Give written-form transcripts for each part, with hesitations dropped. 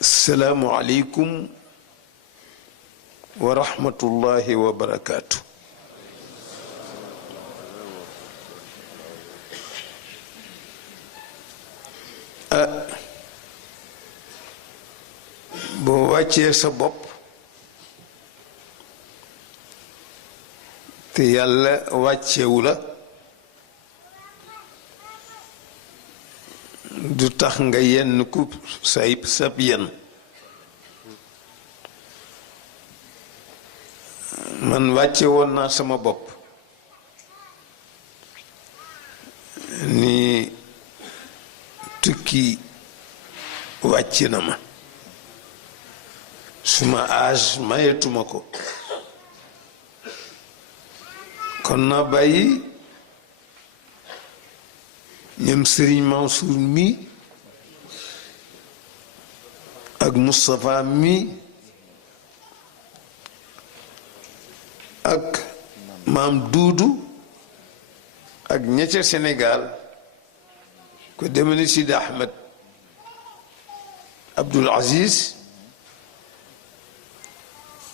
السلام عليكم ورحمة الله وبركاته. boo wàccee sa bopp te yàlla wàccewu la du tax nga yenn ku sab yenn. man wàcce woon naa sama bopp ni tukki wàcc na ma suma âge mayetuma ko kon naa bàyyi ñoom Serigne Mansour mi ak Moustapha mi ak maam Duudu ak ñecca Sénégal ko demani Sidi Ahmed Abdoul Aziz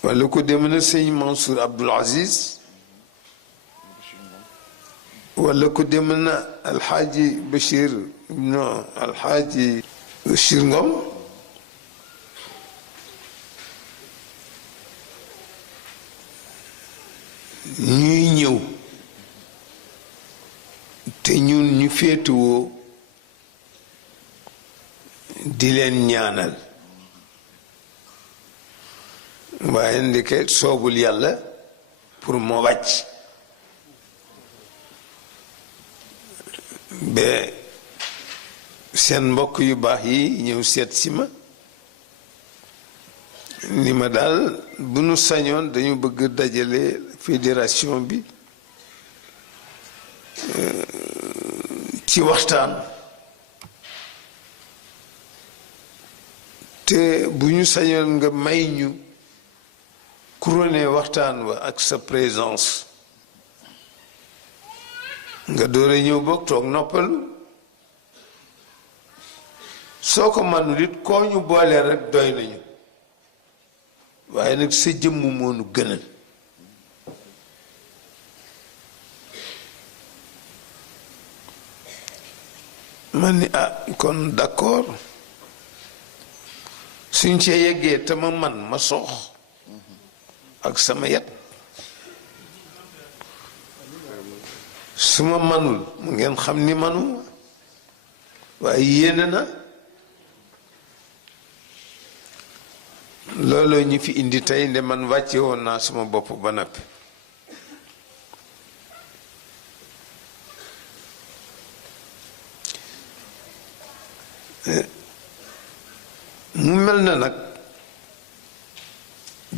wala ko demani sëñ Mansour Abdoul Aziz wala ko demana alxaaji Bachir non alxaaji Bachir Ngom ñuy ñëw te ñun ñu féetuwoo di leen ñaanal waaye ndeke soobul yàlla pour moo wàcc ba seen mbokk yu baax yi ñëw seet si ma ni ma daal bu nu sañoon dañu bëgg dajale fédération bi ci waxtaan te bu ñu sañoon nga may ñu couronné waxtaan wa ak sa présence nga doore ñëw bokk toog noppalu soo ko manul it koo ñu boole rek doy nañu waaye nag sa jëmm moo nu gënal man ni kon d'accord suñ cee yeggee te ma man ma soox ak sama yat su ma manul mu ngeen xam ni manu waaye yéene na looloo ñu fi indi tey nde man wàcce woon naa sama bopp ba noppi mu mel na nag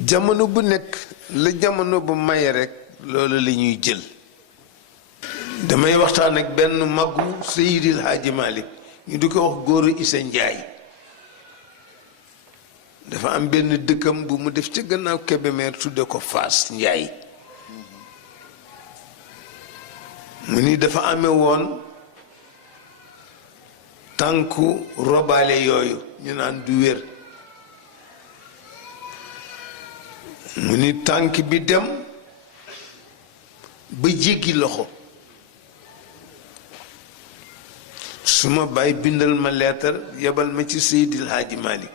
jamono bu nekk la jamono bu maye rekk loolu la ñuy jël damay waxtaan ak benn maggu Seydil Hadji Malick ñu di ko wax góoru Issa Njaay dafa am benn dëkkam bu mu def ca gannaaw Kébémer tudde ko Faas Njaay mu ni dafa amee woon tànku robaale yooyu ñu naan du wér mu ni tànk bi dem ba jéggi loxo suma baay bindal ma leetar yebal ma ci Seydil Hadji Malick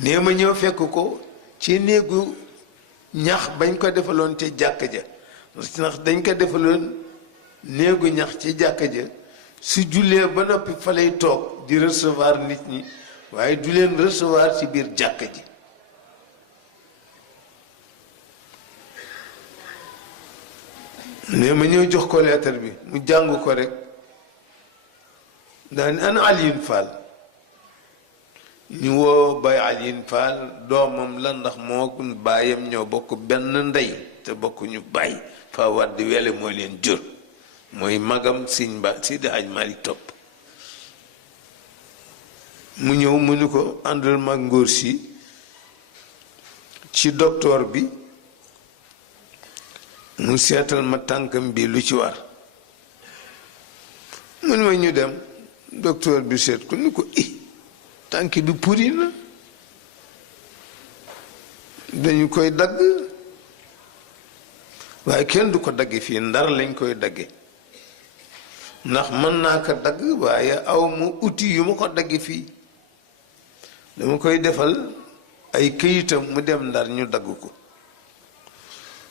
nee ma ñëw fekk ko ci néegu ñax bañ ko defaloon ca jàkka ja ndax dañ ko defaloon néegu ñax ci jàkka ja su jullee ba noppi fa lay toog di recevoir nit ñi waaye du leen recevoir ci biir jàkka ji nee ma ñëw jox ko leetar bi mu jàng ko rek daa ni ana Alioune Fall ñu woo Baye Alioune Fall doomam la ndax moo baayam ñoo bokk benn ndey te bokkuñu baay fa war di wele moo leen jur mooy magam Sëñ Ba Seydi Hadji Malick topp mu ñëw mu ni ko àndal mag ngóor si ci docteur bi mu seetal ma tànkam bi lu ci war mu ni ma ñu dem docteur bi seet ko ni ko tànk bi puri na dañu koy dagg waaye kenn du ko dagge fii Ndar lañ koy dagge ndax mën naa ko dagg waaye aw mu outil yu ma ko dagge fii dama koy defal ay këyitam mu dem Ndar ñu dagg ko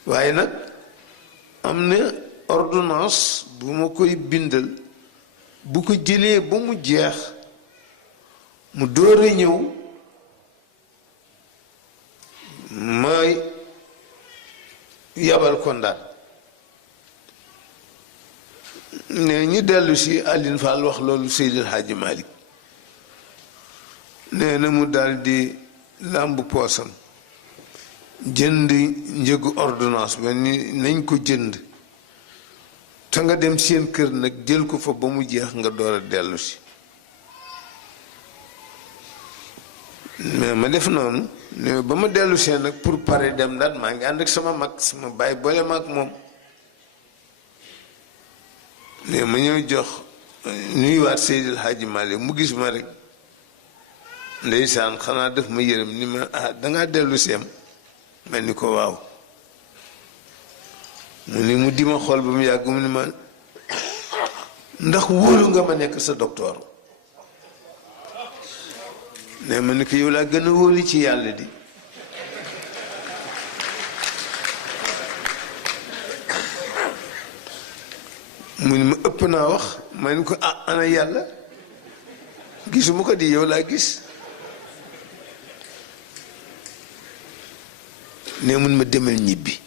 waaye nag am na ordonnance bu ma koy bindal bu ko jëlee ba mu jeex mu door a ñëw may yabal ko Ndar ne ñu dellu si Aline Fall wax loolu Seydil Hadji Malick nee na mu daldi làmb poosam jënd njëgu ordonnance ba ni nañ ko jënd te nga dem seen kër nag jël ko fa ba mu jeex nga door a dellu si mais ma def noonu ne ba ma dellu see nag pour pare dem daal maa ngi ànd ak sama mag sama baay boole ma ak moom mais ma ñëw jox nuyuwaat Seydil Hadji Malick mu gis ma rek ndeysaan xanaa def ma yërëm ni ma dangaa dellu seem mel ni ko waaw mu ni mu di ma xool ba mu yàgg mu ni ma ndax wóolu nga ma nekk sa docteur ne ma ni ko yow laa gën a wóolu ci yàlla di mu ni ma ëpp naa wax ma ni ko ana yàlla gisuma ko di yow laa gis ne mun ma demal ñibbi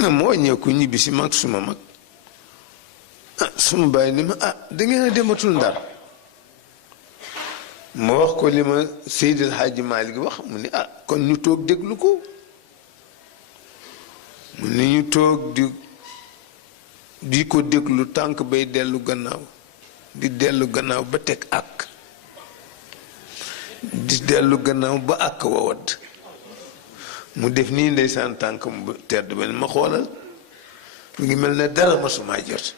ne ma wàññeeku ñibbi si mag suma mag suma bàyyi ni ma dangeen a dematul Ndar ma wax ko li ma Seydil Hadji Malick wax mu ni kon ñu toog déglu ko mu ni ñu toog di ko déglu tànk bay dellu gannaaw di dellu gannaaw ba teg àkk di dellu gannaaw ba àkk wa wadd mu def nii ndeysaan tànk mu tedd ba ni ma xoolal mu ngi mel ne dara masuma jot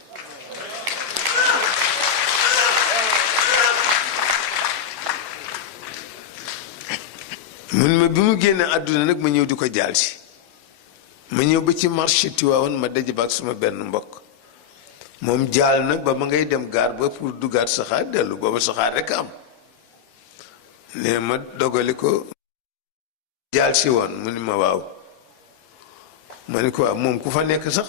mu ni ma bi mu génnee àdduna nag ma ñëw di ko jaal si ma ñëw ba ci marché Tiwaawan ma daje ba ak suma benn mbokk moom jaal na ba ma ngay dem gaar ba pour duggaat saxaar dellu booba saxaar rekk am ne ma dogali ko jaal si woon mu ni ma waaw ma ni ko waaw moom ku fa nekk sax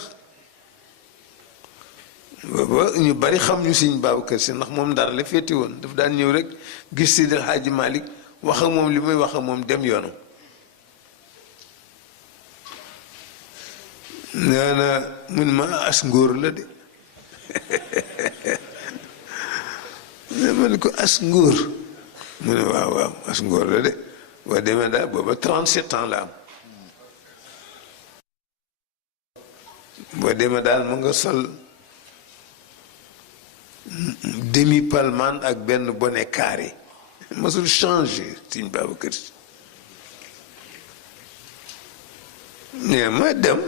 booba ñu bari xam ñu Sëñ Babacar Si ndax moom Ndar la féeti woon daf daan ñëw rek gis Seydil Hadji Malick wax ak moom li muy wax ak moom dem yoonam nee na mun ma as ngóor la de ma ni ko as ngóor mu ne waaw waaw as ngóor la de boo demee daal booba 37 ans la am boo demee daal mu nga sol demi palman ak benn bonnet carré masul changé Sëñ Babacar Si mais ma dem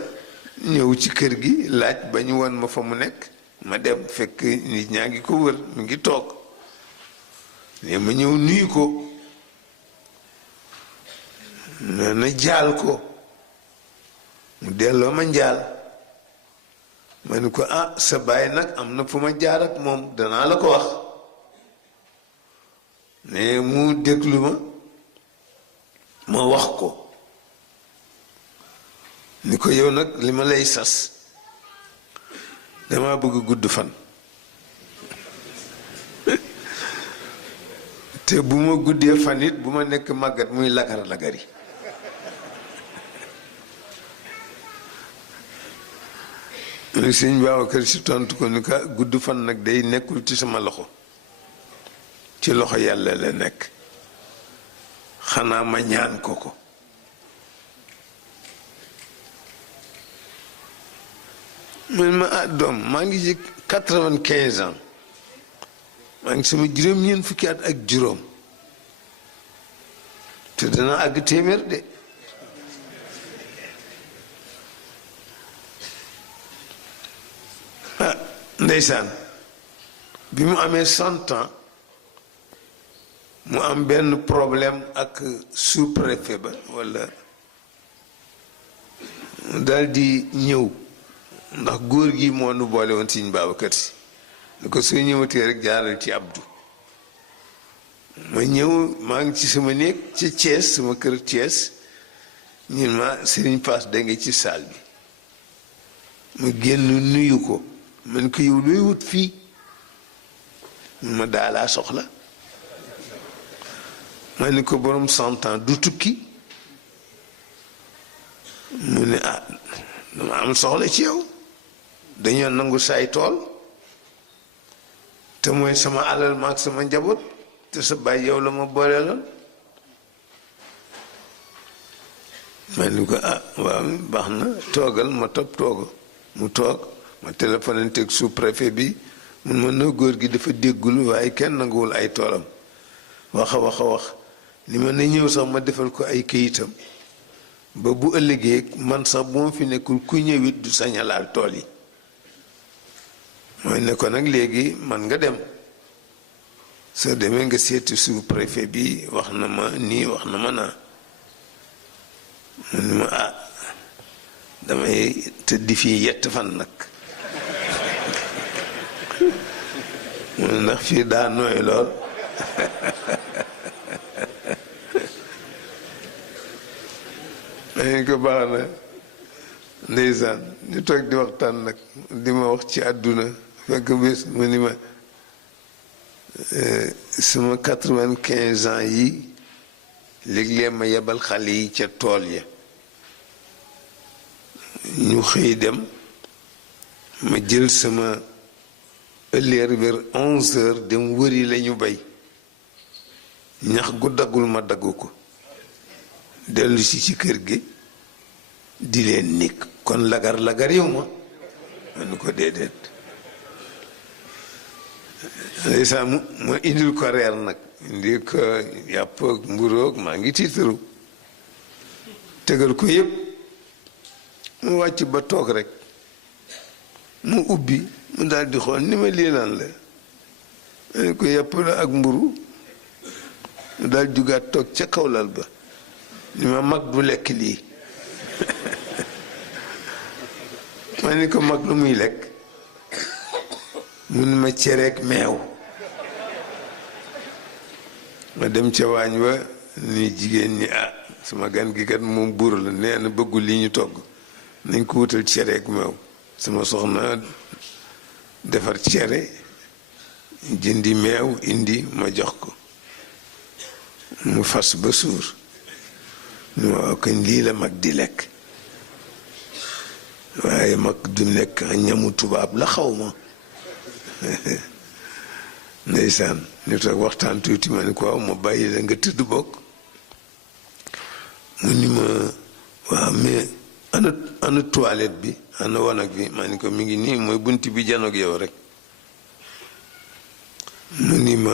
ñëw ci kër gi laaj ba ñu won ma fa mu nekk ma dem fekk nit ñaa ngi ko wër mu ngi toog ne ma ñëw nuyu ko nee na jaal ko mu delloo ma njaal ma ni ko sa baay nag am na fu ma jaar ak moom danaa la ko wax ne mu déglu ma wax ko ni ko yow nag li ma lay sas dama bëgg gudd fan te bu ma guddee fan it bu ma nekk màggat muy lagar-lagari ni Sëñ Babacar Si tontu ko ni ka gudd fan nag day nekkul ci sama loxo ci loxo yàlla la nekk xanaa ma ñaan ko man ma doom maa ngi ci 95 ans maa ngi sama juróom-ñeent fukki at ak juróom te dana àgg téeméer de ndeysaan bi mu amee 100 ans mu am benn problème ak sous-préfet ba walla daal di ñëw ndax góor gi moo nu boole woon Sëñ Babacar Si lu ko soo ñëwatee rek jaaral ci Abdou ma ñëw maa ngi ci sama néeg ci Thiès sama kër Thiès ñun ma Serigne Fass da nga ci saal bi ma génn nuyu ko man ko yow looy wut fii ma daalaa soxla ma ni ko borom 100 ans du tukki mu ne ah dama am soxla ci yow dañoo nangu say tool te mooy sama alal maag sama njaboot te sa baay yow la ma boole loon ma ni ko ah waaw baax na toogal ma topp toogo mu toog ma téléphonanteeg sous-préfet bi mun ma na góor gi dafa déggul waaye kenn nanguwul ay toolam wax a wax ni ma na ñëw sax ma defal ko ay këyitam ba bu ëllëgee man sax bu ma fi nekkul ku ñëwit du sañalaal tool yi mooy ne ko nag léegi man nga dem soo demee nga seeti sous-préfet bi wax na ma nii wax na ma naa mu ni ma ah damay tëdd fii yett fan nag mu ne ndax fii daa nooy lool dañ ko baax na ndeysaan ñu toog di waxtaan nag di ma wax ci àdduna fekk bés mu ni ma sama 95 ans yi léeg-léeg ma yebal xale yi ca tool ya ñu xëy dem ma jël sama ëllëer vers 11 heures dem wëri la ñu bay ñax gu daggul ma daggu ko dellu si ci kër gi di leen nikk kon lagar yow ma nu ko déedéet ndeysaan ma indil ko reer nag indil ko yàpp ak mburoog maa ngi tiitaru tegal ko yépp mu wàcc ba toog rek mu ubbi mu daal di xool ni ma lii lan la ma ne ko yàpp la ak mburu mu daal jugaat toog ca kaw lal ba ni ma mag du lekk lii ma ni ko mag lu muy lekk mu ni ma cereek meew ma dem ca waañ wa ni jigéen ñi ah sama gan gi kat moom buur la nee na bëggul li ñu togg nañ ko wutal cereek meew sama soxna defar cere jëndi meew indi ma jox ko mu fas ba suur ñu waaw kañ lii la mag di lekk waaye mag du nekk ñamu tubaab la xaw ma ndeysaan ñu toog waxtaan tuuti ma ni ko waaw ma bàyyi la nga tëdd bokk mu ni ma waaw mais ana toilette bi ana wanag bi ma ni ko mi ngi nii mooy bunt bi janoog yow rek mu ni ma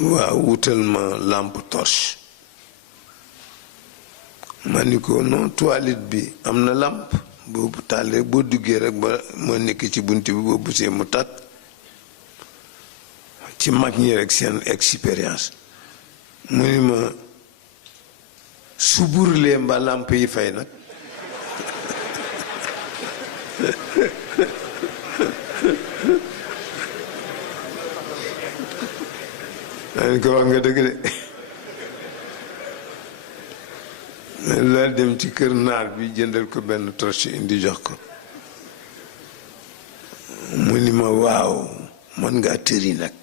waaw wutal ma lampe torche ma ni ko non toilette bi am na lampe boobu tàllee boo duggee rek ba moo nekk ci bunt bi boo busee mu tàkk ci mag ñi rek seen expérience mu ni ma su burlee mba lampe yi fay nag maa ni ko wax nga dëgg de laa dem ci kër naar bi jëndal ko benn torche indi jox ko mu ni ma waaw mën ngaa tëri nag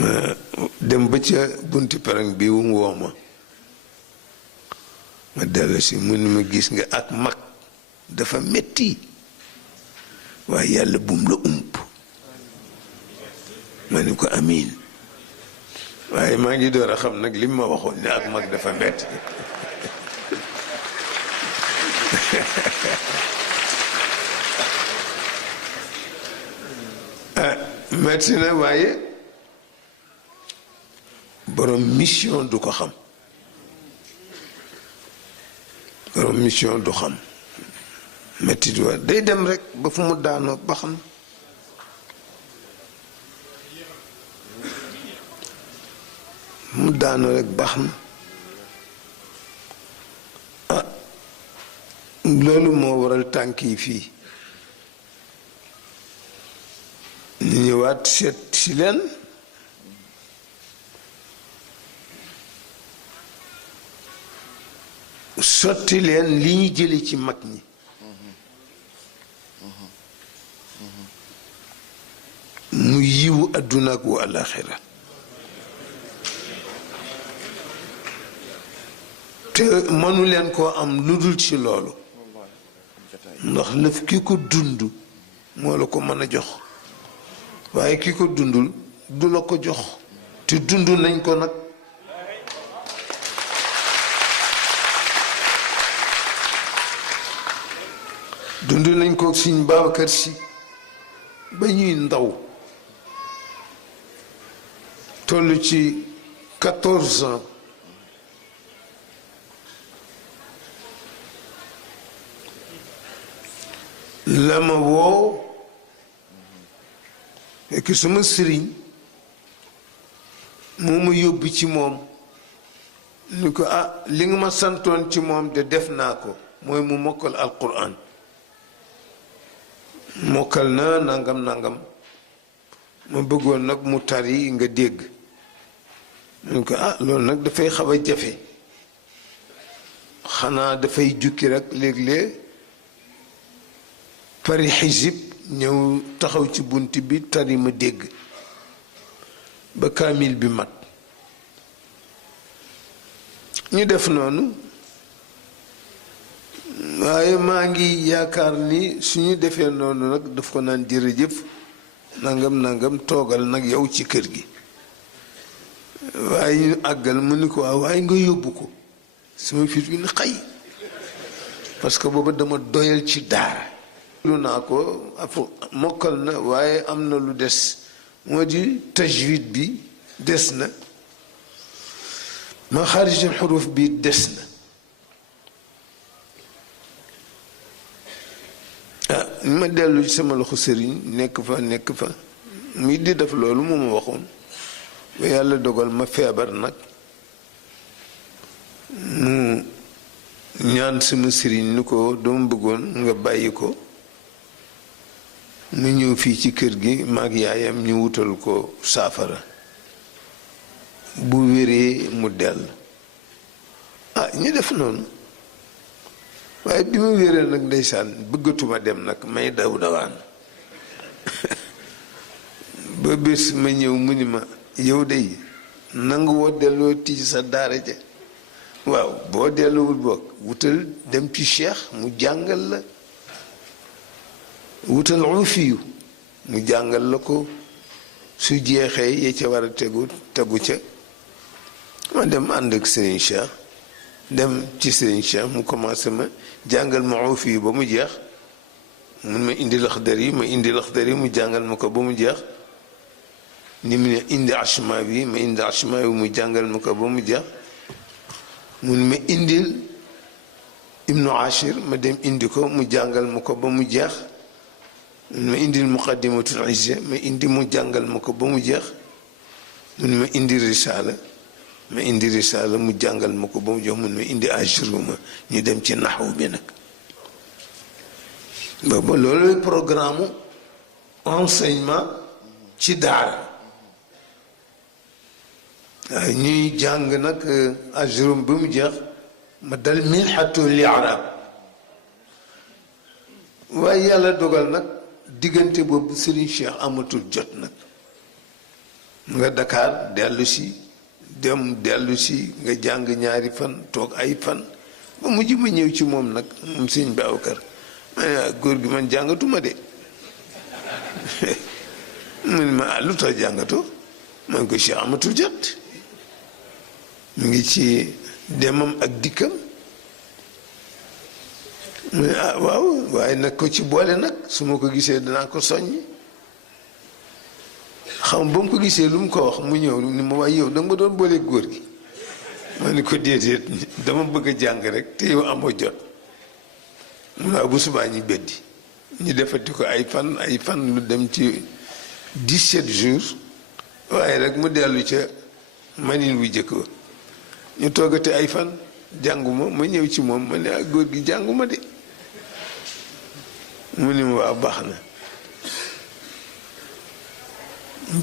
ma dem ba ca bunti pereng bi wu mu woo ma dellu si mu ni ma gis nga ak mag dafa metti waaye yàlla bum la ump ma ni ko amiin waaye maa ngi door a xam nag lim ma waxoon ne ak mag dafa metti metti na waaye borom mission du ko xam borom mission du xam metti du day dem rek ba fu mu daanoo ba xam mu daanu rek baax na. ah loolu moo waral tànk yi fii ñu ñëwaat seet si leen sotti leen li ñu jële ci mag ñi mu yiwu àdduna ak wu àllaaxira te mënu leen koo am lu dul ci loolu ndax lëf ki ko dund moo la ko mën a jox waaye ki ko dundul du la ko jox te dund nañ ko nag dund nañ ko Sëñ Babacar Si ba ñuy ndaw toll ci 14 ans la ma woo fekk sama sëriñ moo ma yóbbu ci moom ni ko ah li nga ma santoon ci moom de def naa ko mooy mu mokkal alquran mokkal na nangam nangam ma bëggoon nag mu tari nga dégg ñu ko ah loolu nag dafay xaw a jafe xanaa dafay jukki rek léeg-léeg pari xisib ñëw taxaw ci bunt bi tari ma dégg ba kaamil bi mat ñu def noonu waaye maa ngi yaakaar ni suñu defee noonu nag daf ko naan jërëjëf nangam nangam toogal nag yow ci kër gi waaye ñu àggal mu ni ko waaye nga yóbbu ko sama fit bi ni xay parce que booba dama doyal ci daara lu naa ko mokkal na waaye am na lu des moo di tajwid bi des na ma xaarijul xuruf bi des na ah ma dellu ci sama loxo sëriñ nekk fa muy di def loolu moo ma waxoon ba yàlla dogal ma feebar nag mu ñaan sama sëriñ ni ko dama bëggoon nga bàyyi ko mu ñëw fii ci kër gi maag yaayam ñu wutal ko saafara bu wéree mu dell ah ñu def noonu waaye bi ma wéree nag ndeysaan bëggatuma dem nag may daw dawaan ba bés ma ñëw mu ni ma yow de nangu woo delloo ci sa daara ja waaw boo delluwul bokk wutal dem ci cheikh mu jàngal la wutal ufiyu mu jàngal la ko su jeexee yee ca war a tegu ca ma dem ànd ak Serigne Cheikh dem ci Serigne Cheikh mu commencé ma jàngal ma ufiyu ba mu jeex mun ma indi Laxdari ma indi Laxdari mu jàngal ma ko ba mu jeex ni mu ne indi ashma bi ma indi ashma bi mu jàngal ma ko ba mu jeex mun ma indil Ibnu Ashir ma dem indi ko mu jàngal ma ko ba mu jeex ma indil muqaddimatul izza ma indi mu jàngal ma ko ba mu jeex mun ma indi risaala ma indi risaala mu jàngal ma ko ba mu jeex mun ma indi ajruma ñu dem ci naxwu bi nag booba loolu programme enseignement ci daara waaye ñuy jàng nag ajrum ba mu jeex ma dal milxatu li arab waaye yàlla dogal nag diggante boobu Serigne Cheikh amatul jot nag nga Dakar dellu si dem dellu si nga jàng ñaari fan toog ay fan ba mujj ma ñëw ci moom nag moom Sëñ Babacar ma góor gi man jàngatuma de mu ne ma lu tax jàngatoo man ko Cheikh amatul jot mu ngi ci demam ak dikkam mu ne waaw waaye nag ko ci boole nag su ma ko gisee danaa ko soññ xam ba mu ko gisee lu mu ko wax mu ñëw ni ma waaye yow da nga ma doon boole góor gi ma ni ko déedéet dama bëgg a jàng rek te yow amoo jot mu ne bu subaa ñu beddi ñu defati ko ay fan lu dem ci 17 jours waaye rek mu dellu ca manin wu jëkk ba ñu toggate ay fan jànguma ma ñëw ci moom ma ne ak góor gi jànguma de mu ni ma waa baax na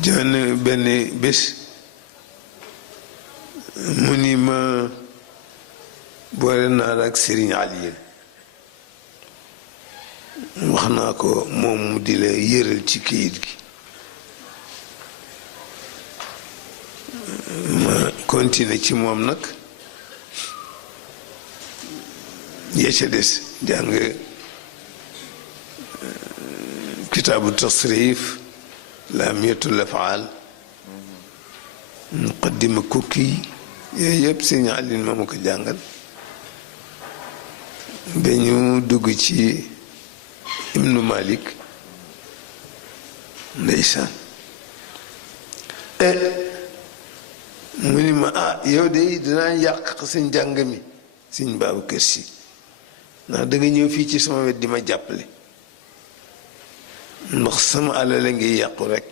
jonn benn bés mu ni ma boole naa la ak Serigne Aliou wax naa ko moom mu di la yëral ci kayit gi ma continuer ci moom nag yee ca des jàng kitaabu tasrif laamiyatul afaal muqaddima kukki yooyu yëpp Serigne Aliou ma ko jàngal ba ñu dugg ci Ibnu Malik ndeysaan mu ni ma yow de dinaa yàq sa njàng mi Sëñ Babacar Si ndax da nga ñëw fii ci sama wet di ma jàppale ndax sama alal la ngi yàqu rek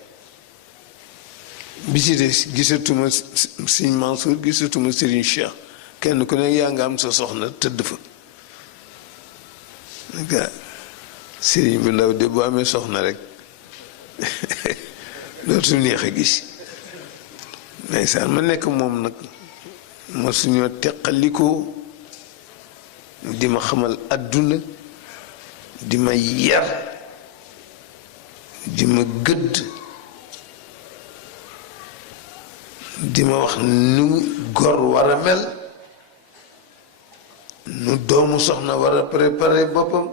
bi ci des gisatuma Sëñ Mansour gisatuma Serigne Cheikh kenn ku ne yaa nga am sa soxna tëdd fa nga Serigne bu ndaw de bu amee soxna rek dootu neex a gis ndeysaan ma nekk moom nag ma suñoo teqalikoo di ma xamal àdduna di ma yar di ma gëdd di ma wax nu góor war a mel nu doomu soxna war a préparer boppam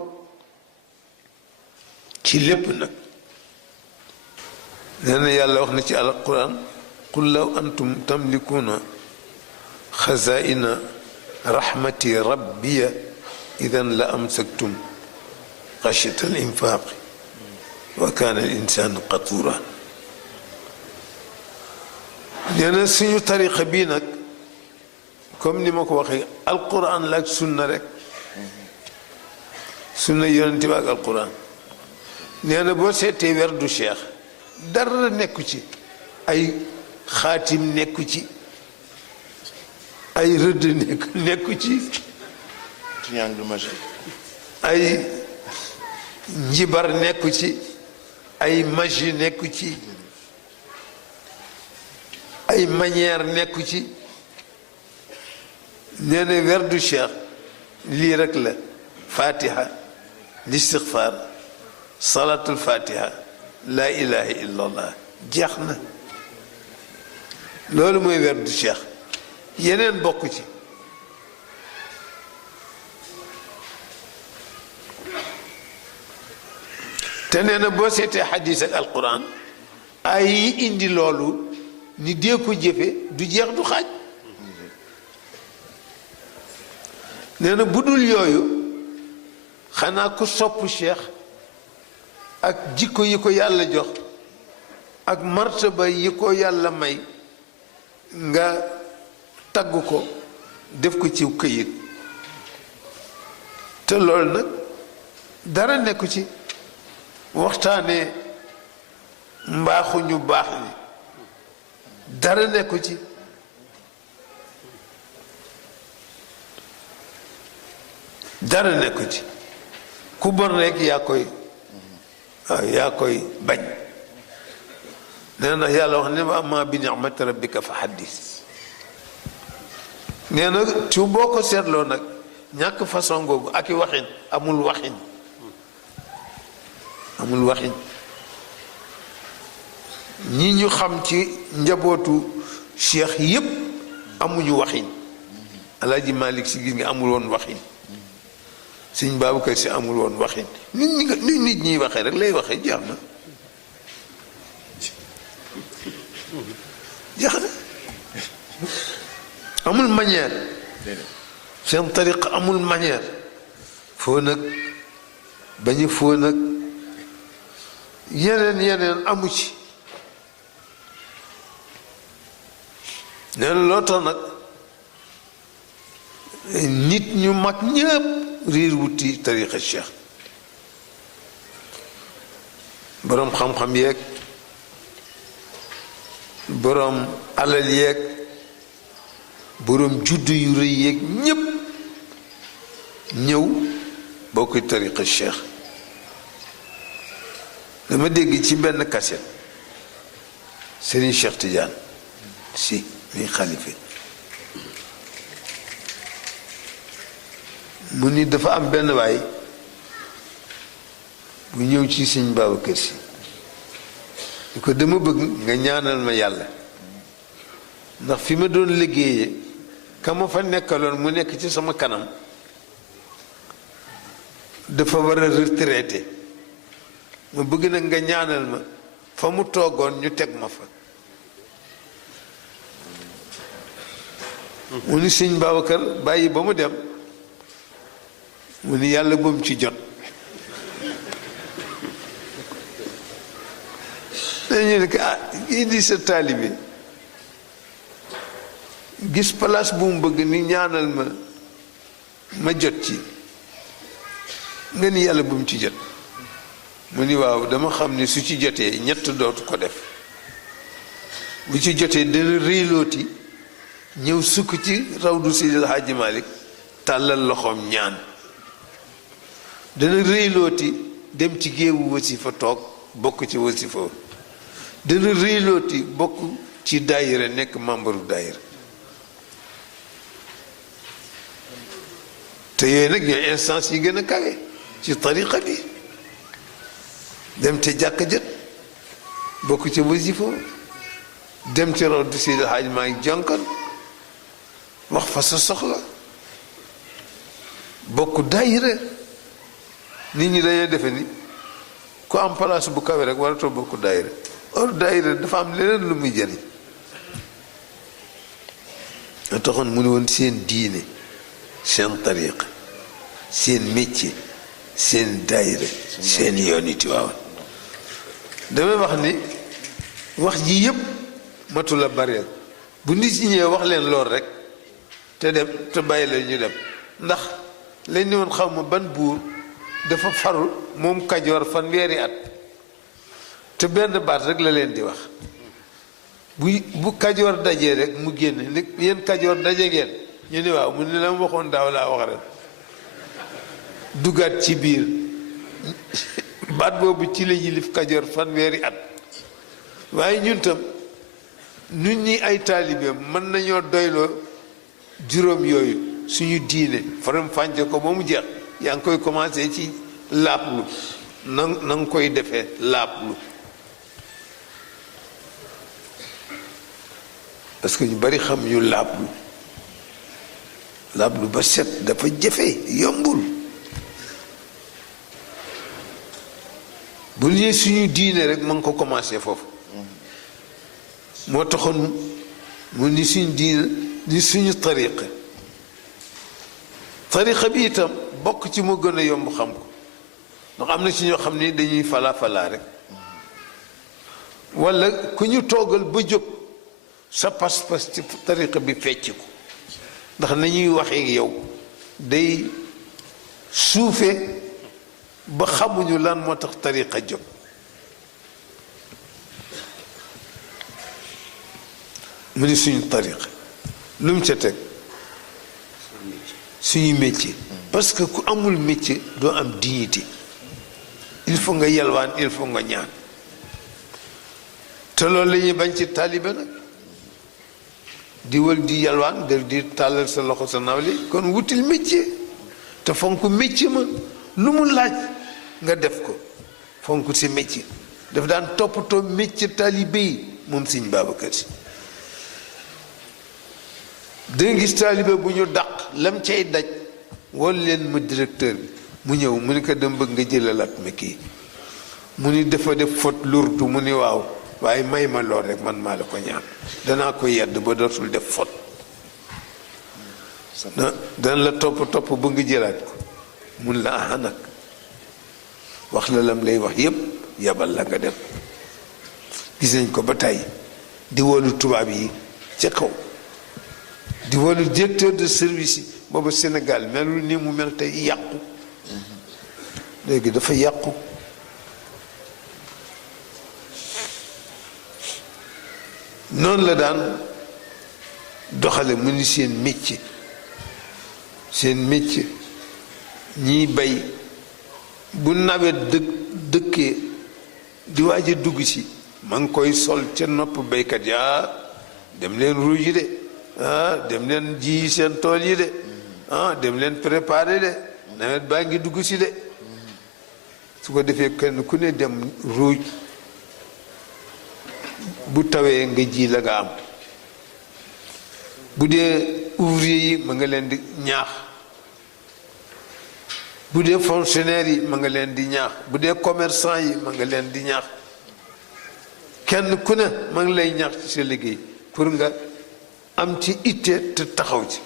ci lépp nag nee na yàlla wax na ci alquran qul law antum tamlikuuna xazaa'ina rahmati rabbiya idan la amsaktum xashyata al infaaqi wa kaana al insaanu qatuura nee na suñu tariqa bii nag comme ni ma ko waxee alquran la ak sunna rek sunna yonent bi ak alquran nee na boo seetee werdu cheikh dara nekku ci ay xaatim nekku ci ay rëdd nekku ci triangle magique ay njibar nekku ci ay magie nekku ci ay manière nekku ci nee na werdu cheikh lii rek la fatiha listixfaar salatul fatiha laa ilaha illa allah jeex na loolu mooy werdu cheikh yeneen bokk ci te nee na boo seetee xadis ak alquran ay yi indi loolu ni dee ko jëfe du jeex du xaaj nee na bu dul yooyu xanaa ku sopp cheikh ak jikko yi ko yàlla jox ak martaba yi ko yàlla may nga tagg ko def ko ci këyit te loolu nag dara nekku ci waxtaane mbaaxu ñu baax ni dara nekku ci dara nekku ci ku bon rekk yaa koy bañ nee na yàlla wax ne ma amma bi ni'mati rabbika fa haddis nee na ci boo ko seetloo nag ñàkk façon googu ak i waxin amul waxin ñi ñu xam ci njabootu cheikh yépp amuñu waxin alaaji Malik Si gis nga amul woon waxin Sëñ Babacar Si amul woon waxin nit ñi waxee rek lay waxee jeex na amul manière seen tariqa amul manière foo nag bañu foo nag yeneen amu ci nee na loo tax nag nit ñu mag ñëpp riir wuti tariqa cheikh boroom xam-xam yeeg boroom alal yeeg boroom juddu yu rëy yeeg ñépp ñëw bokk tariqa cheikh. dama dégg ci benn kaset Serigne Cheikh Tidiane si muy xalife mu ni dafa am benn waay bu ñëw ci Sëñ Babacar Si ni ko dama bëgg nga ñaanal ma yàlla ndax fi ma doon liggéeyee ka ma fa nekkaloon mu nekk ci sama kanam dafa war a retraité ma bëgg nag nga ñaanal ma fa mu toogoon ñu teg ma fa. mu ni Sëñ Babacar bàyyi ba mu dem mu ni yàlla bu mu ci jot. dañu ne ah indi sa taalibe gis place bu mu bëgg ni ñaanal ma jot ci nga ni yàlla bu mu ci jot. mu ni waaw dama xam ni su ci jotee ñett dootu ko def bu ci jotee dana réylooti ñëw sukk ci rawdu Seydi El Hadji Malick tàllal loxoom ñaan dana réylooti dem ci géewu wasifa toog bokk ci wasifa dana réylooti bokk ci daayira nekk membre daayira te yooyu nag ñooy instance yi gën a kawe ci tariqa bi dem te jàkk jët bokk ci wasifa dem ci rawdu Seydi El Hadji Malick jonkon wax fa sa soxla bokk daayira nit ñi dañoo defe ni ku am place bu kawe rek waratoo bokk daayira or daayira dafa am leneen lu muy jëriñ a taxoon mu ne woon seen diine seen tariqa seen métier seen daayira seen yooni Tiwaawan damay wax ni wax ji yépp matu la bareel bu nit ñi ñëwee wax leen lool rek te dem te bàyyi la ñu dem ndax lañ ne woon xaw ma ban buur dafa farul moom Kajoor fanweeri at te benn baat rek la leen di wax bu Kajoor dajee rek mu génn ni yéen Kajoor daje ngeen ñu ne waaw mu ne la mu waxoon daaw laa wax ren dugaat ci biir baat boobu ci la yilif Kajoor fanweeri at waaye ñun tam nit ñi ay taalibeem mën nañoo doyloo juróom yooyu suñu diine faram fànce ko ba mu jeex yaa ngi koy commencé ci laablu na nga koy defee laablu parce que ñu bari xam ñu laablu ba set dafa jafe yombul bu ñuy suñu diine rek ma ngi ko commencé foofu moo taxoon mu ni suñu diine ni suñu tariqa bi itam bokk ci mu gën a yomb xam ko ndax am na ci ñoo xam ni dañuy falaa rek walla ku ñu toogal ba jóg sa pas-pas ci tariqa bi fecc ko ndax nañuy waxee yow day suufe ba xamuñu lan moo tax tariqa jóg mu ni suñu tariqa lu mu ca teg suñu métier parce que ku amul métier doo am dignité il faut nga yalwaan il faut nga ñaan te loolu la ñuy bañ ci taalibe nag di wël di yalwaan di tàllal sa loxo sa nawle kon wutil métier te fonk métier ma lu mu laaj nga def ko fonk si métier daf daan toppatoo métier taalibe yi moom Sëñ Babacar Si danga gis taalibe bu ñu dàq lam cay daj wol leen ma directeur bi mu ñëw mu ni ko dem bëgg nga jëlalaat ma kii mu ni dafa def faute lourde mu ni waaw waaye may ma lool rek man maa la ko ñaan danaa ko yedd ba dootul def faute dana la topp ba nga jëlaat ko mun la aha nag wax la lam lay wax yépp yabal la nga dem gis nañ ko ba tey di wolu tubaab yi ca kaw di wolu directeur de service yi booba Sénégal melul ni mu mel tey yàqu léegi dafa yàqu noonu la daan doxale mu ni seen métier ñiy bay bu nawet dëkkee di waaj a dugg si ma ngi koy sol ca nopp baykat yaa dem leen ruuj de dem leen ji seen tool yi de dem leen préparer de nawet baa ngi dugg si de su ko defee kenn ku ne dem ruuj bu tawee nga ji la nga am bu dee ouvrier yi ma nga leen di ñaax bu dee fonctionnaire yi ma nga leen di ñaax bu dee commerçant yi ma nga leen di ñaax kenn ku ne ma ngi lay ñaax ci sa liggéey pour nga am ci itte te taxaw ci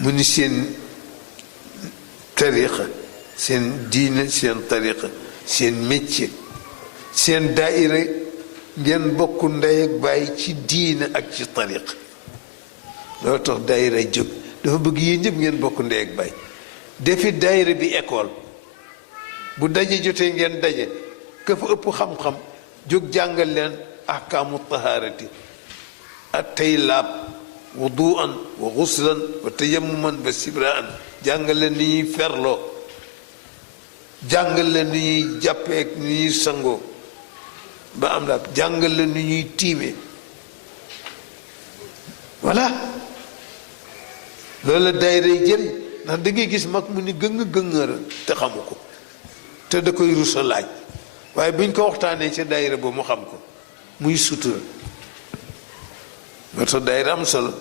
mu ni seen tariqa seen diine seen tariqa seen métier seen daaira ngeen bokk ndey ak bàyyi ci diine ak ci tariqa loolu tax daaira jóg dafa bëgg yéen ñëpp ngeen bokk ndey ak bàyyi defi daaira bi école bu daje jotee ngeen daje ka fa ëpp xam-xam jóg jàngal leen ahkaamu tahaarati ak tey laab wuduan wa xuslan wa tayammuman wa sibraan jàngal leen ni ñuy ferloo jàngal leen ni ñuy jàppee ak ni ñuy sangoo ba am laab jàngal leen ni ñuy tiime voilà loolu la daayira yi jëriñ ndax da ngay gis mag mu ni gëngëral te xamu ko te da koy rusa laaj waaye buñ ko waxtaanee ca daayira ba mu xam ko muy sutura moo tax daayira am solo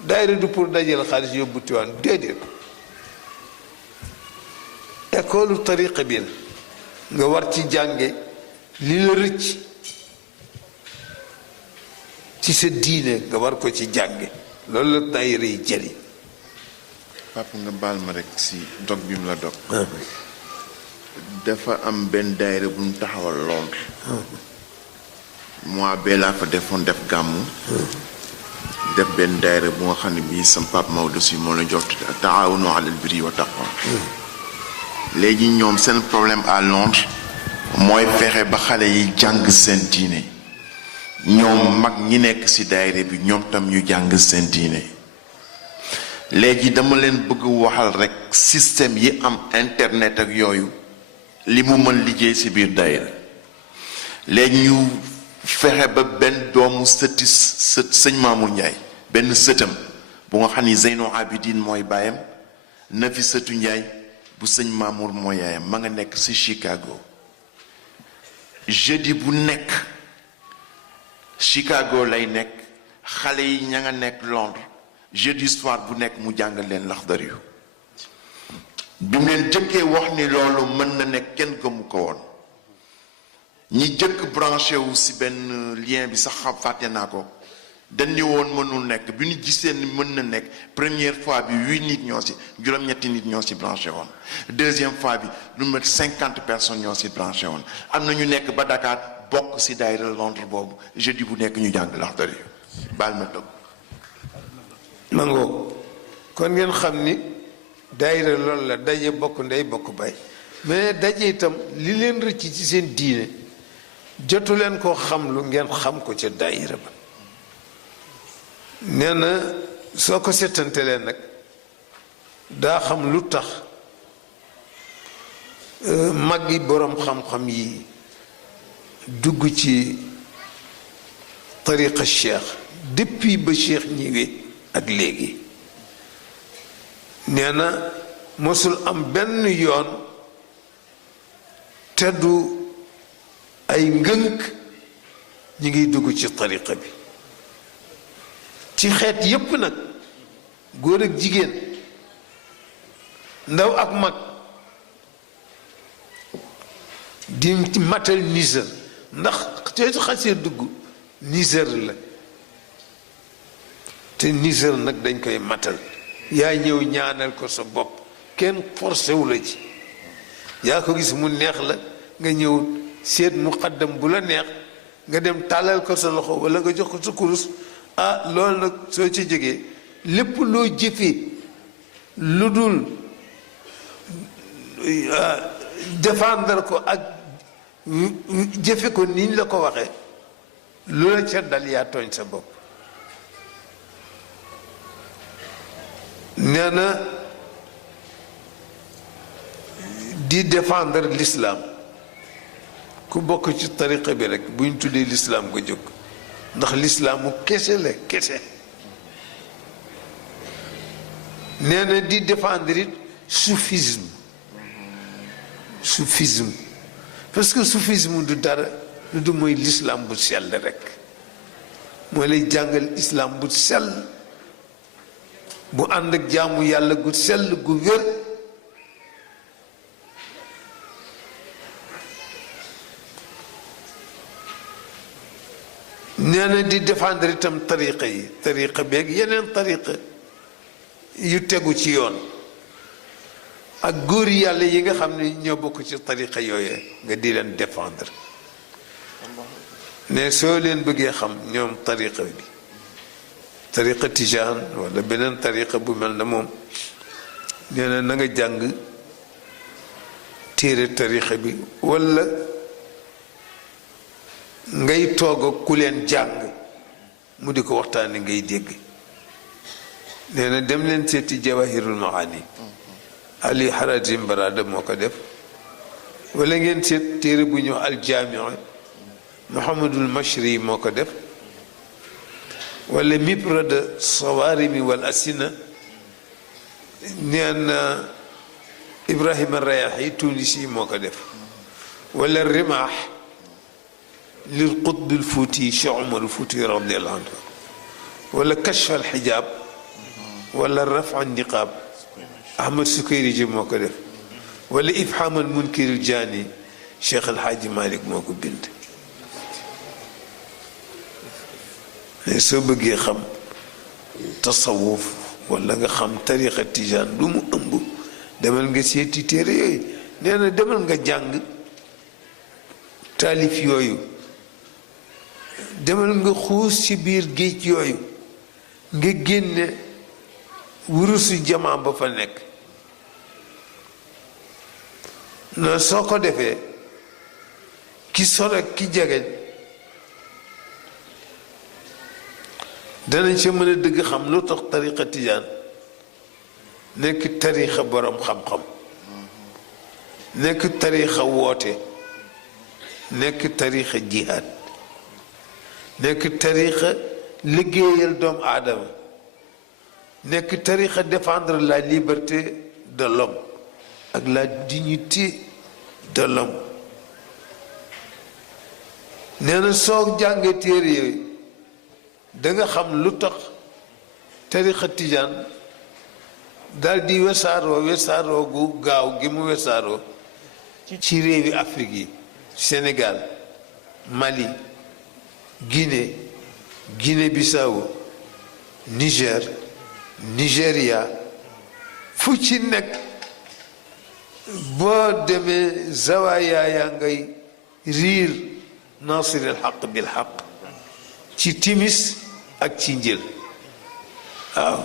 daayira du pour dajal xaalis yóbbu Tiwaawan déedéet école tariqa bi la nga war ci jànge li la rëcc ci sa diine nga war ko ci jànge loolu la daayira yi jëriñ. papa nga baal ma rek si dog bi mu la dog dafa am benn daayira bu ñu taxawal Londres mois bee laa fa defoon def gàmmu def benn daayira bu nga xam ne bii sam papa Maodo si moo la jot taawunu alal birri wa taqwa léegi ñoom seen problème à Londres mooy fexe ba xale yi jàng seen diine ñoom mag ñi nekk ci daayira bi ñoom tam ñu jàng seen diine léegi dama leen bëgg waxal rekk système yi am internet ak yooyu li mu mën liggéey ci biir daayira léegi ñu fexe ba benn doomu sëñ Mamour Ndiaye benn sëtam bu nga xam ni Zeyno Abidine mooy baayam Nafi sëtu Ndiaye bu sëñ Mamour mooy yaayam ma nga nekk ci Chicago jeudi bu nekk Chicago lay nekk xale yi ña nga nekk Londres jeudi soir bu nekk mu jàngal leen Laxdari yu bi mu leen jëkkee wax ni loolu mën na nekk kenn gëmu ko woon ñi jëkk branché wu ci benn lien bi sax xam fàtte naa ko dañ ni woon mënul nekk bi ñu gisee ni mën na nekk première fois bi 8 nit ñoo ci juróom-ñetti nit ñoo ci branché woon deuxième fois bi lu mat 50 personnes ñoo ci branché woon am na ñu nekk ba Dakar bokk ci daayira Londres boobu jeudi bu nekk ñu jàng Laxdari yu baal ma toog nangoo kon ngeen xam ni daayira loolu la daje bokk ndey bokk bay mais daje itam li leen rëcc ci seen diine jotu leen koo xam lu ngeen xam ko ca daayira ba nee na soo ko settantelee nag daa xam lu tax mag yi boroom xam-xam yi dugg ci tariqa cheikh depuis ba cheikh ñëwee ak léegi nee na mosul am benn yoon te du ay ngënk ñi ngiy dugg ci tariqa bi ci xeet yépp nag góor ak jigéen ndaw ak mag di matal nisër ndax soo xasee dugg nisër la te nisër nag dañ koy matal yaa ñëw ñaanal ko sa bopp kenn forcé wu la ci yaa ko gis mu neex la nga ñëw seet muqaddam bu la neex nga dem tàllal ko sa loxo walla nga jox ko sa kurus ah loolu nag soo ci jógee lépp loo jëfee lu dul défendre ko ak jëfe ko niñ la ko waxee lu la ca dal yaa tooñ sa bopp. nee na di défendre l'islam ku bokk ci tariqa bi rek buñ tuddee l'islam nga jóg ndax l'islaamu kese la kese. nee na di défendre it soufisme parce que soufisme du dara lu du mooy l'islam bu sell rek mooy lay jàngal islam bu sell bu ànd ak jaamu yàlla gu sell gu wér. nee na di défendre itam tariqa beeg yeneen tariqa yu tegu ci yoon ak góor yàlla yi nga xam ne ñoo bokk ci tariqa yooyee nga di leen défendre ne soo leen bëggee xam ñoom tariqa bi tariqa tijaan wala beneen tariqa bu mel na moom nee na na nga jàng téere tariqa bi wala ngay toog ak ku leen jàng mu di ko waxtaane ngay dégg. nee na dem leen seeti jawahirul maani ali harazim barada moo ko def wala ngeen seet téere bu ñu aljaamia muhammadul mashri moo ko def wala mibrada sawarimi wal asina nee na ibrahima rayahi tunisi moo ko def wala rimaax lil qutb al fuuti cheikh umar al fuuti radiallahu anhu wala kashf al xijaab wala rafa niqaab ahmad sukayri ji moo ko def wala ifham al munkir al jaani cheikh alhaaji malik moo ko bind. soo bëggee xam tasawuf wala nga xam tariqa tijaan lu mu ëmb demal nga seeti téere yooyu. nee na demal nga jàng taalif yooyu demal nga xuus ci biir géej yooyu nga génne wurusu jamaa ba fa nekk. na soo ko defee ki sore ki jegeñ danañ ca mën a dëgg xam lu tax tariqa tijaan nekk tariqa borom xam-xam nekk tariqa woote nekk tariqa jihaad nekk tariqa liggéeyal doomu aadama nekk tariqa défendre la liberté de l'homme ak la dignité de l'homme. nee na soo jàngee téere yooyu da nga xam lu tax tariqa tijaan daal di wesaaroo gu gaaw gi mu wesaaroo ci réewi Afrique yi Sénégal Mali Guinée-Bissau Niger Nigeria fu ci nekk boo demee zawaaya yaa ngay riir nasir al xaq bil xaq ci timis ak ci njël. waaw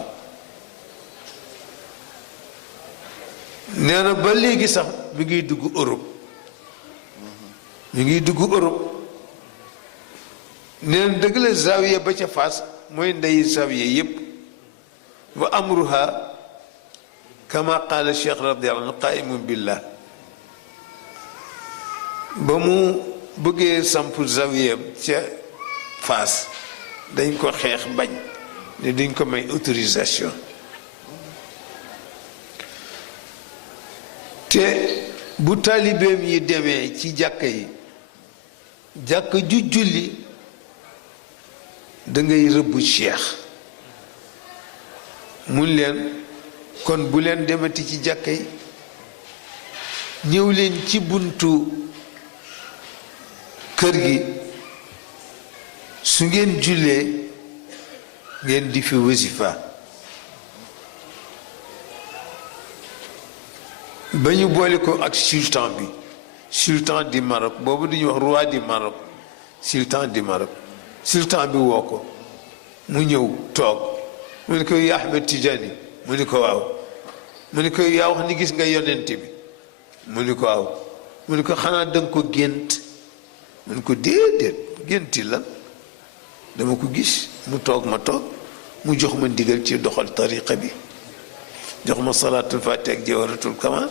nee na ba léegi sax mi ngi dugg Europe nee na dëgg la zawiya ba ca Faas mooy ndey zawiya yépp wa amruha kama qaala cheikh radiyallahu anhu qaimun billah. ba mu bëggee samp zawiyam ca Faas dañ ko xeex bañ ne duñ ko may autorisation te bu taalibeem yi demee ci jàkka yi jàkka ju julli da ngay rëbb cheikh mun leen kon bu leen demati ci jàkka yi ñëw leen ci buntu kër gi su ngeen jullee ngeen di fi wasifa. ba ñu boole ko ak sultan du Maroc boobu duñu wax roi du Maroc sultan du Maroc. sultan bi woo ko mu ñëw toog mu ne ko yaa Ahmed Tidiane mu ne ko waaw mu ne ko yaa wax ni gis nga yonent bi mu ne ko waaw mu ne ko xanaa danga ko gént mu ne ko déedéet génti lan dama ko gis mu toog ma toog mu jox ma ndigal ci doxal tariqa bi jox ma salaatul faatiha ak jawharatul kamal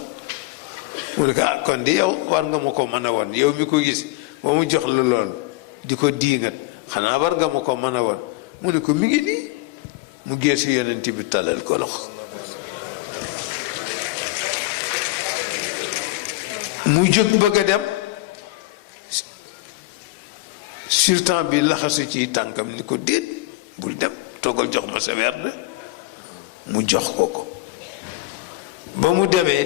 mu ne ko ah kon di yow war nga ma ko mën a won yow mi ko gis ba mu jox la lool di ko diingat xanaa war nga ma ko mën a won mu ne ko mi ngi nii mu geesu yonent bi talal ko loxo mu jóg bëgg a dem sultan bi laxasu ci tànkam ni ko déet bul dem toogal jox ma sa werd mu jox ko ko ba mu demee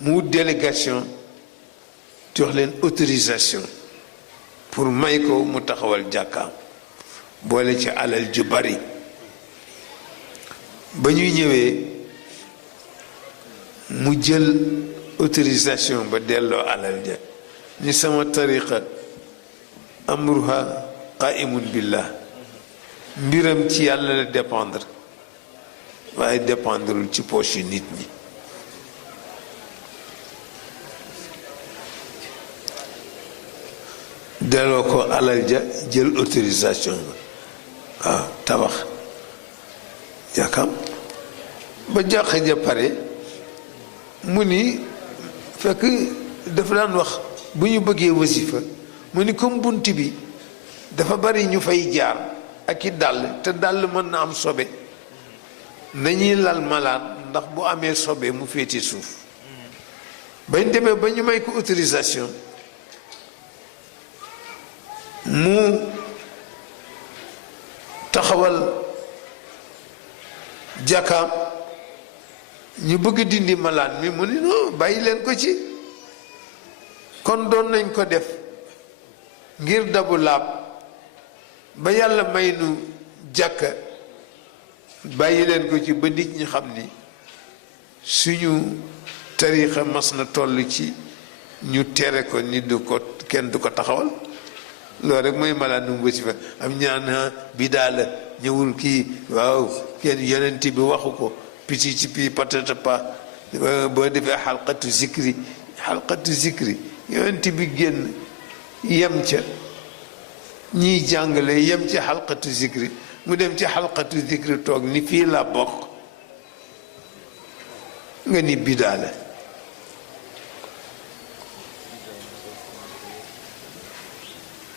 mu délégation jox leen autorisation pour may ko mu taxawal jàkkaam boole ci alal ju bari ba ñuy ñëwee mu jël autorisation ba delloo alal ja ni sama tariqa amruha qaimun billah mbiram ci yàlla la dépendre waaye dépendreul ci poche yu nit ñi delloo ko alal ja jël autorisation ba waaw tabax jàkkam ba jàkka ja pare mu ni fekk dafa daan wax bu ñu bëggee wasifa mu ni comme bunt bi dafa bari ñu fay jaar ak i dàll te dàll mën na am sobe nañuy lal malaan ndax bu amee sobe mu féete suuf bañ demee ba ñu may ko autorisation mu taxawal jàkkaam ñu bëgg dindi malaan mi mu ni non bàyyi leen ko ci kon doon nañ ko def ngir dabu laab ba yàlla may nu jàkka bàyyi leen ko ci ba nit ñi xam ni suñu tariixa mas na toll ci ñu tere ko ni du ko kenn du ko taxawal loolu rek mooy malaan nu mu wasifa am ñaan bidaa la ñëwul kii waaw kenn yonent bi waxu ko piti ci pi patata pa boo defee xalqatu zikri yonent bi génn yem ca ñiy jàngale yem ci xalqatu zikri mu dem ci xalqatu zikri toog ni fii la bokk nga ni bidaa la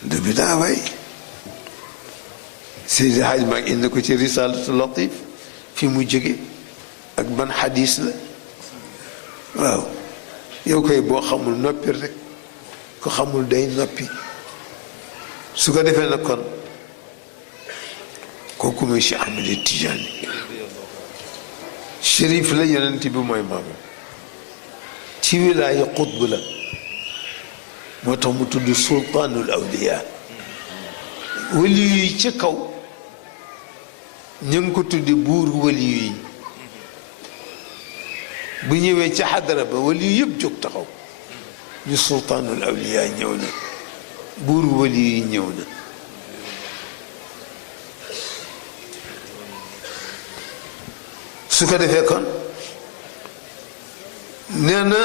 du bidaa waay Seydi Hajj Maalik indi ko ci risalatu latif fi mu jóge ak ban xadis la waaw yow koy boo xamul noppi rek ko xamul day noppi su ko defee nag kon kooku mooy Cheikh Ahmed Tidiane shérif la yonent bi mooy maam ci wilaaya xutb la moo tax mu tudd sultaanul awliya wali yi ca kaw ñu ngi ko tuddi buur wali yi bu ñëwee ca xadara ba wali yi yëpp jóg taxaw ñu sultaanul awliya ñëw na buur wali yi ñëw na su ko defee kon nee na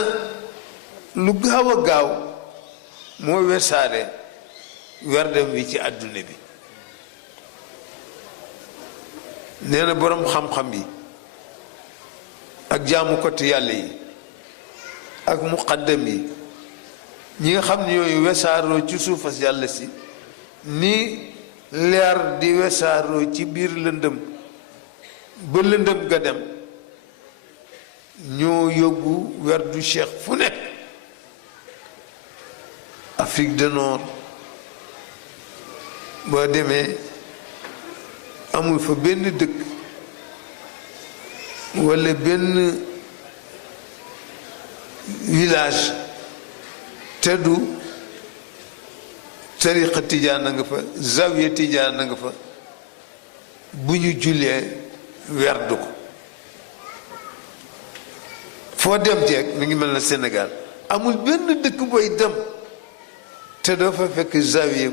lu gaaw a gaaw moo wesaare werdem wi ci àdduna bi nee na boroom xam-xam yi ak jaamukoti yàlla yi ak muqaddam yi ñi nga xam ne yooyu wesaaroo ci suufas yàlla si ni leer di wesaaroo ci biir lëndëm ba lëndëm ga dem ñoo yóbbu werdu cheikh fu nekk Afrique du Nord boo demee amul fa benn dëkk walla benn village te du tariqa tijaan a nga fa zawiya tijaan a nga fa bu ñu jullee werdu ko foo dem jeeg mi ngi mel na Sénégal amul benn dëkk booy dem te doo fa fekk zawiya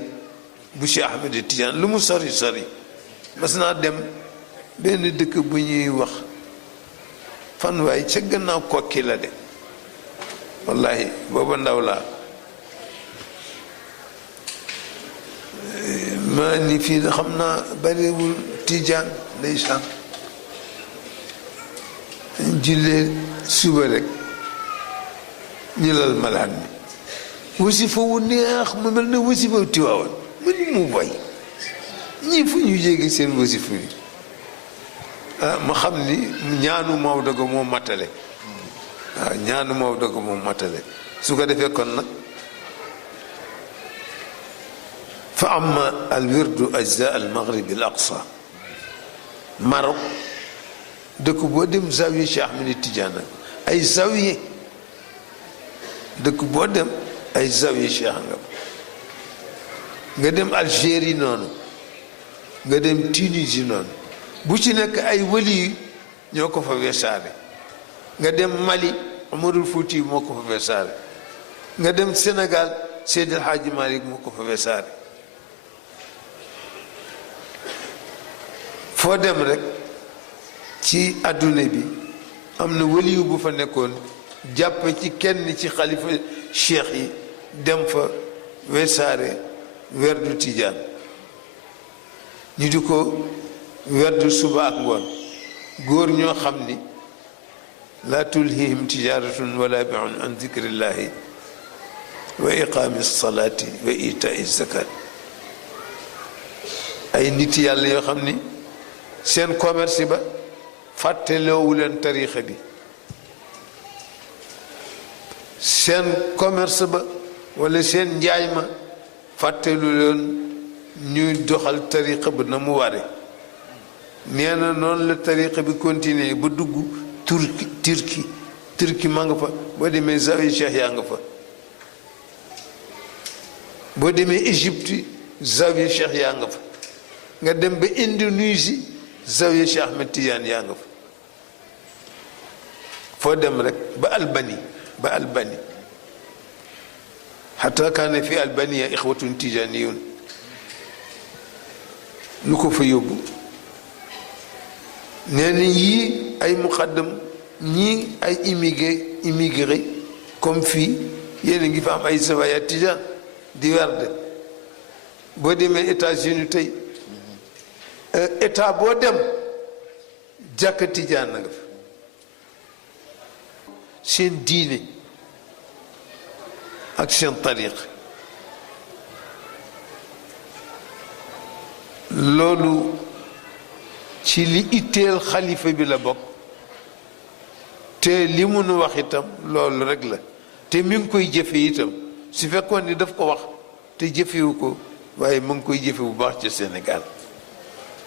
bu Cheikh Ahmed Tidiane lu mu sori sori mas naa dem benn dëkk bu ñuy wax fan waay ca gannaaw kokki la de wallahi booba ndaw laa ma ni fii da xam naa bariwul tijaan ndeysaan jullee suba rek ñu lal malaan mi wasifa wu neex mu mel ne wasifa Tiwaawan mu ni mu bay ñii fu ñu jéegi seen wasifa yi ma xam ni ñaanu Maodo ga moo matale waaw ñaanu Maodo ga moo matale su ko defee kon nag fa amma al wirdu ajza al maghrib al aqsa Maroc dëkk boo dem zawiya Cheikh Ahmed Tidiane ay zawiya dëkk boo dem ay zawiya Cheikh nga dem Algérie noonu nga dem Tunisie noonu bu ci nekk ay wali ñoo ko fa weesaare nga dem Mali Amadou Fouti moo ko fa weesaare nga dem Sénégal Seydi El Hadji Malick moo ko fa weesaare foo dem rek ci adduna bi am na waliyu bu fa nekkoon jàpp ci kenn ci xalifa cheikh yi dem fa weesaare werdu tijaan ñu di ko werdu suba ak ngoon góor ñoo xam ni laa tulhihim tijaratun wala biun an dikrillahi wa iqaami salaati wa itai zakat ay nit yàlla yoo xam ni seen commerce ba fàtteloowu leen tarixa bi seen commerce ba wala seen njaay ma fàttelu leen ñuy doxal tarixa ba na mu ware nee na noonu la tarixa bi continuer ba dugg turki ma nga fa boo demee zawiya cheikh yaa nga fa boo demee Égypte zawiya cheikh yaa nga fa nga dem ba Indonésie zawiya Cheikh Ahmed Tidiane yaa nga fa foo dem rek ba Albanie xataa kaane fi Albania ixwatun tijaniyun lu ko fa yóbbu nee na yii ay muqaddam ñii ay immigré comme fii yéen a ngi fa am ay zawaaya tijaan di werde boo demee États-Unis tey état boo dem jàkka tijaan na nga fa seen diine ak seen tariq loolu ci li itteel xalifa bi la bokk te li mu nu wax itam loolu rek la te mi ngi koy jëfe itam su fekkoon ni daf ko wax te jëfewu ko waaye mu ngi koy jëfe bu baax ci Sénégal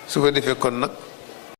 su ko defee kon nag